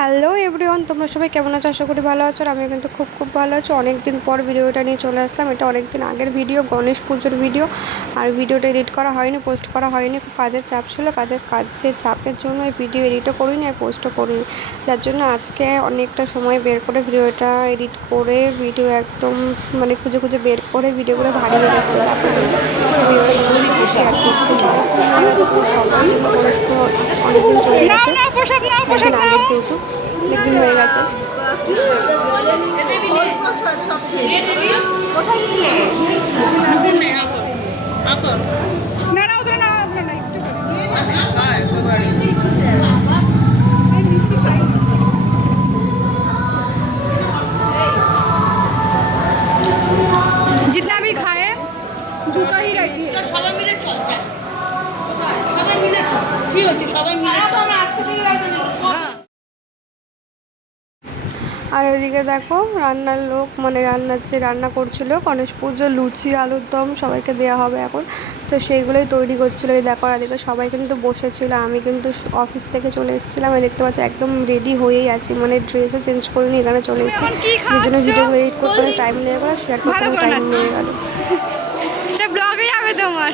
Hello everyone, তোমরা সবাই কেমন আছো? আশা করি ভালো আছো। আর আমি কিন্তু খুব ভালো আছি। অনেক দিন পর ভিডিওটা নিয়ে চলে আসলাম। এটা অনেক দিন আগের ভিডিও, গণেশ পুজোর ভিডিও। আর ভিডিওটা এডিট করা হয়নি, পোস্ট করা হয়নি। খুব কাজের চাপ ছিল, কাজের চাপের জন্য এই ভিডিও এডিটও করিনি আর পোস্টও করিনি। যার জন্য আজকে অনেকটা সময় বের করে ভিডিওটা এডিট করে ভিডিও একদম খুঁজে বের করে ভিডিওগুলো ভারী হয়ে গেছিলো। তারপরে ভিডিওটা শেয়ার করছি। সবাই গণেশ পুজো অনেকদিন চলে গেছে, অনেকদিন আগের যেহেতু অনেকদিন হয়ে গেছে। जितना भी खाए झुका ही रहती है। সবাই মিলে চল যা, সবাই মিলে চল, কি হচ্ছে সবাই মিলে চল। আমরা আজকে থেকে আর এদিকে দেখো রান্নার লোক রান্না করছিল গণেশ পুজো, লুচি আলুর দম সবাইকে দেওয়া হবে এখন। তো সেইগুলোই তৈরি করছিলো। এই দেখো, আর এদিকে সবাই কিন্তু বসেছিল। আমি কিন্তু অফিস থেকে চলে এসেছিলাম। দেখতে পাচ্ছি একদম রেডি হয়েই আছি, ড্রেসও চেঞ্জ করিনি, এখানে চলে এসেছি। দুজনে ভিডিওগুলো এডিট করতে টাইম লেগে গেলো, শেয়ার করতে টাইম লেগে গেলো। এটা ব্লগে যাবে তোমার,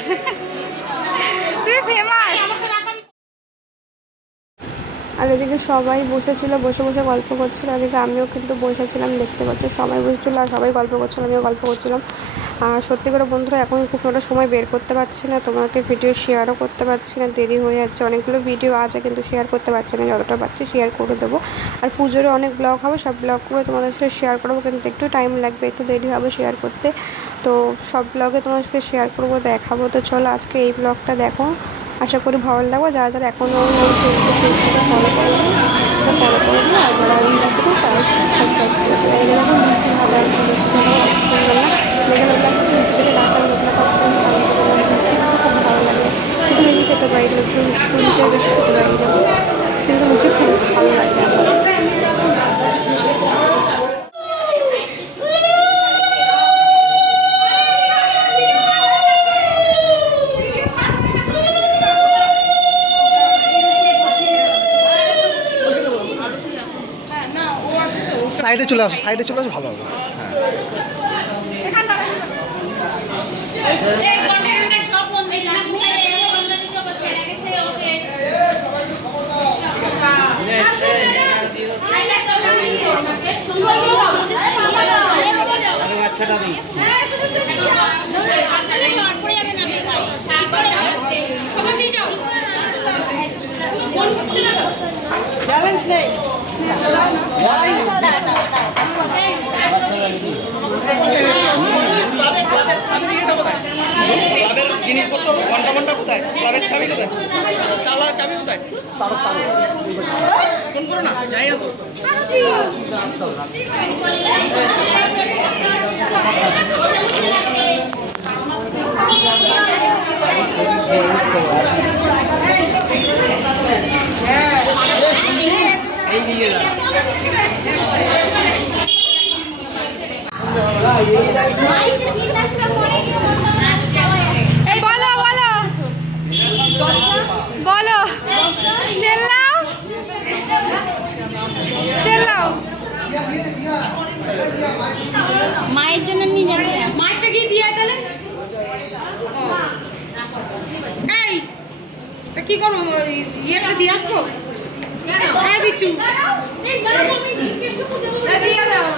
তুই ফেমাস। আর এদিকে সবাই বসেছিল, বসে গল্প করছিল। এদিকে আমিও কিন্তু বসেছিলাম, দেখতে পাচ্ছি সবাই বসেছিল আর সবাই গল্প করছিলাম, আমিও গল্প করছিলাম। আর সত্যি করে বন্ধুরা, এখন খুব একটা সময় বের করতে পারছি না, তোমাকে ভিডিও শেয়ারও করতে পারছি না, দেরি হয়ে যাচ্ছে। অনেকগুলো ভিডিও আছে কিন্তু শেয়ার করতে পারছি না, যতটা পারছি শেয়ার করে দেবো। আর পুজোরে অনেক ব্লগ হবে, সব ব্লগগুলো তোমাদের সাথে শেয়ার করবো, কিন্তু একটু টাইম লাগবে, একটু দেরি হবে শেয়ার করতে। তো সব ব্লগে তোমার সাথে শেয়ার করবো, দেখাবো। তো চলো আজকে এই ব্লগটা দেখো, আশা করি ভালো লাগবে। যারা এখনও ফেসবুকে ফলো করবে সেটা ফলো করবে, আর যারা ইউটিউবে তারা সাবস্ক্রাইব করবে। এগুলো এখন নিচে ভালো আছে, নিচে ভালো সুন্দর না লেগে লাগবে, নিচে থেকে রাখার লোকটা কখনো ভালো করে নিচে কিন্তু খুব ভালো লাগে। কিন্তু নিচে খেতে পারি না, একটু তুলিতে বেশি খেতে পারি না, কিন্তু নিচে খুব ভালো লাগে। সাইডে চলে আসো, ভালো হবে। ব্যালেন্স নেই। জিনিসপত্র ঘন্টা কোথায়, ক্লাবের চাবি কোথায়, চালার চাবি কোথায়, ফোন করো না, যাই না তো। বলো বলো বলো, চেল্লাও চেল্লাও। মায়ের জন্য নিয়ে যাবে, মায়েরটা কি দিয়ে তাহলে। এই তা কি করবো, ইয়েটা দিয়ে আসবো। হ্যাঁ বিচু দিয়ে দাও।